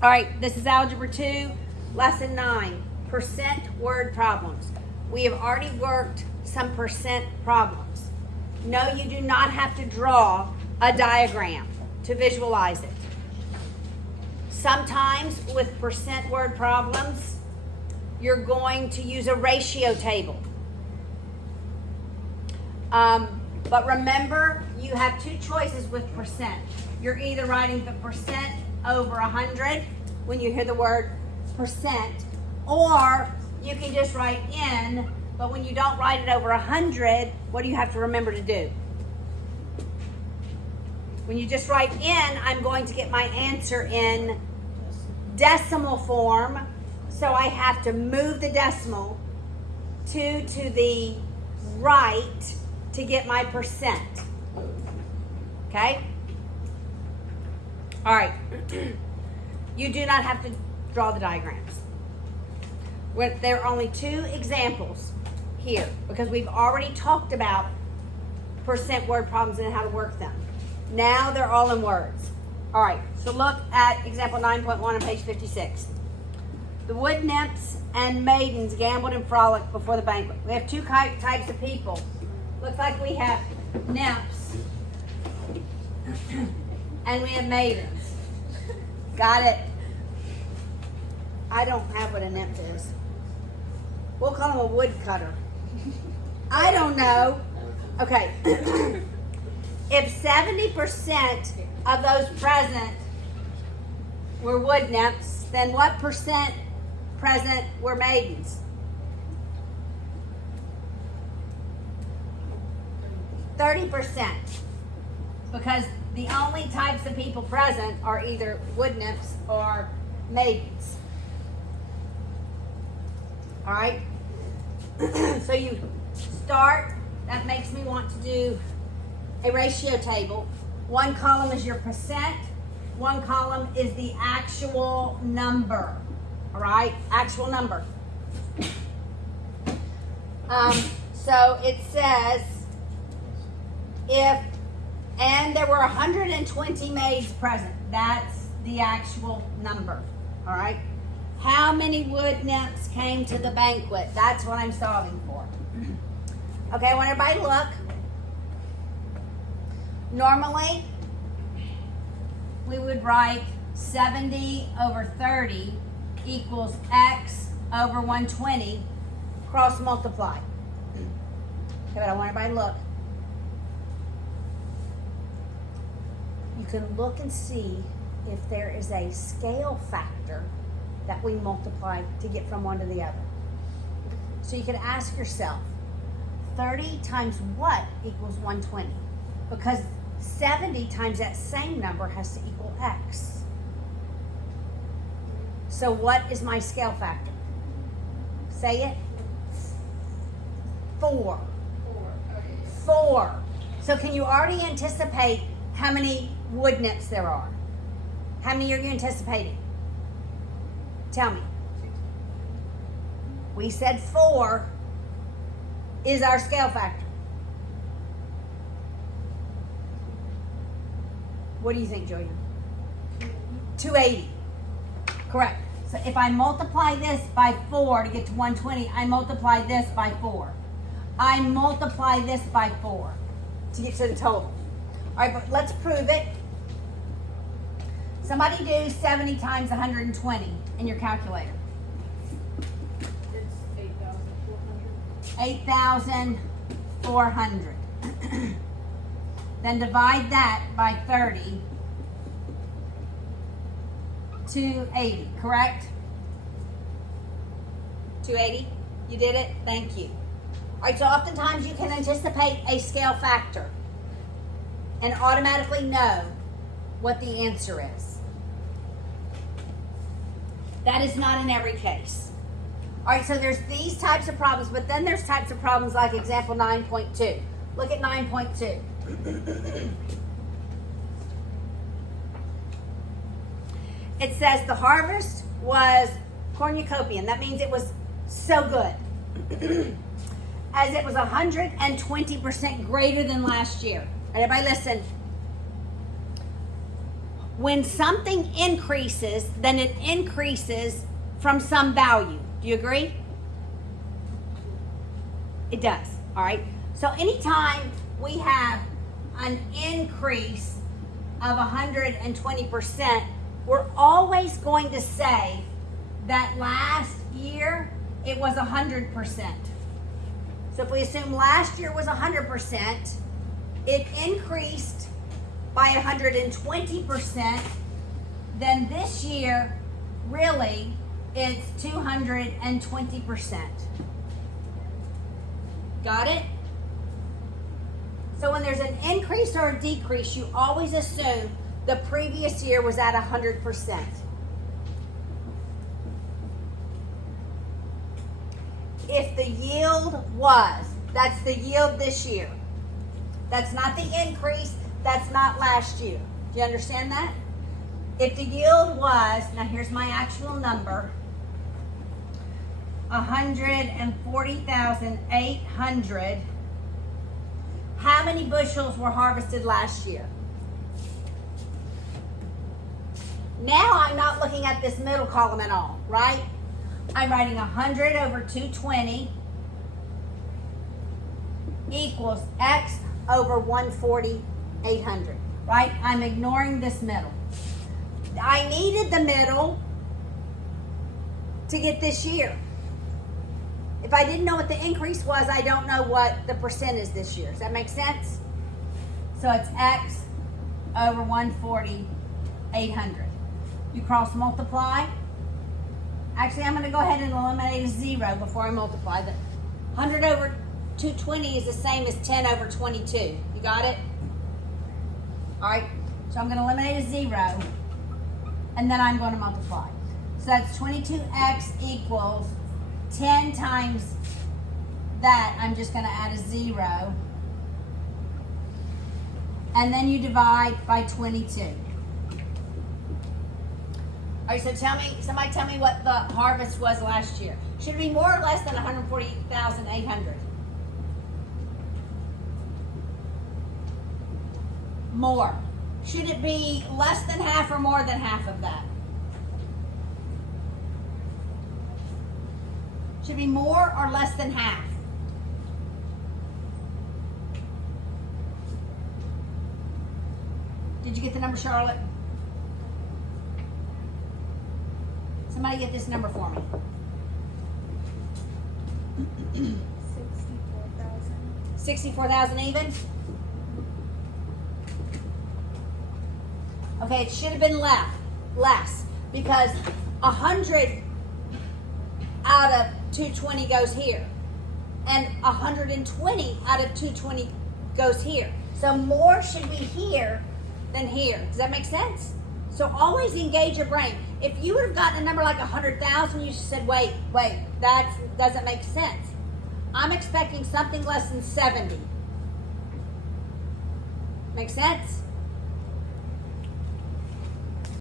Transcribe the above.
All right, this is Algebra 2, Lesson 9, percent word problems. We have already worked some percent problems. No, you do not have to draw a diagram to visualize it. Sometimes with percent word problems, you're going to use a ratio table. But remember, you have two choices with percent. You're either writing the percent over 100 when you hear the word percent, or you can just write in, but when you don't write it over 100, what do you have to remember to do? When you just write in, I'm going to get my answer in decimal form, so I have to move the decimal 2 to the right to get my percent. Okay? All right. You do not have to draw the diagrams. There are only two examples here because we've already talked about percent word problems and how to work them. Now they're all in words. All right, so look at example 9.1 on page 56. The wood nymphs and maidens gambled and frolicked before the banquet. We have two types of people. Looks like we have nymphs and we have maidens. Got it? I don't have what a nymph is. We'll call him a woodcutter. I don't know. Okay. If 70% of those present were wood nymphs, then what percent present were maidens? 30%. Because the only types of people present are either wood nymphs or maidens. All right? So you start, that makes me want to do a ratio table. One column is your percent, one column is the actual number. All right? Actual number. So it says, and there were 120 maids present. That's the actual number. All right? How many wood nymphs came to the banquet? That's what I'm solving for. Okay, I want everybody to look. Normally, we would write 70 over 30 equals x over 120, cross multiply. Okay, but I want everybody to look. You can look and see if there is a scale factor that we multiply to get from one to the other. So you can ask yourself, 30 times what equals 120? Because 70 times that same number has to equal x. So what is my scale factor? Say it. 4. 4. So can you already anticipate how many wood nymphs there are? How many are you anticipating? Tell me. We said 4 is our scale factor. What do you think, Julia? 280. Correct. So if I multiply this by 4 to get to 120, I multiply this by 4. I multiply this by 4 to get to the total. All right, but let's prove it. Somebody do 70 times 120 in your calculator. It's 8,400. 8,400. Then divide that by 30. 280, correct? 280? You did it? Thank you. All right, so oftentimes you can anticipate a scale factor and automatically know what the answer is. That is not in every case. All right, so there's these types of problems, but then there's types of problems like example 9.2. Look at 9.2. It says the harvest was cornucopian. That means it was so good. As it was 120% greater than last year. Everybody listen. when something increases, then it increases from some value. Do you agree? It does. All right. So anytime we have an increase of 120%, we're always going to say that last year it was 100%. So if we assume last year was 100%, it increased by 120%, then this year really it's 220%. Got it? So when there's an increase or a decrease, you always assume the previous year was at 100%. If the yield was, that's the yield this year. That's not the increase, that's not last year. Do you understand that? If the yield was, now here's my actual number, 140,800, how many bushels were harvested last year? Now I'm not looking at this middle column at all, right? I'm writing 100 over 220 equals X over 140, 800, right? I'm ignoring this middle. I needed the middle to get this year. If I didn't know what the increase was, I don't know what the percent is this year. Does that make sense? So it's X over 140, 800. You cross multiply. Actually, I'm going to go ahead and eliminate a 0 before I multiply. The 100 over 220 is the same as 10 over 22. You got it? All right. So I'm going to eliminate a 0, and then I'm going to multiply. So that's 22x equals 10 times that. I'm just going to add a 0. And then you divide by 22. All right, so somebody tell me what the harvest was last year. Should it be more or less than 140,800? More. Should it be less than half or more than half of that? Should it be more or less than half? Did you get the number, Charlotte? Somebody get this number for me. 64,000. 64,000 even? Okay, it should have been less because 100 out of 220 goes here, and 120 out of 220 goes here. So more should be here than here. Does that make sense? So always engage your brain. If you would have gotten a number like 100,000, you said, wait, that doesn't make sense. I'm expecting something less than 70. Make sense?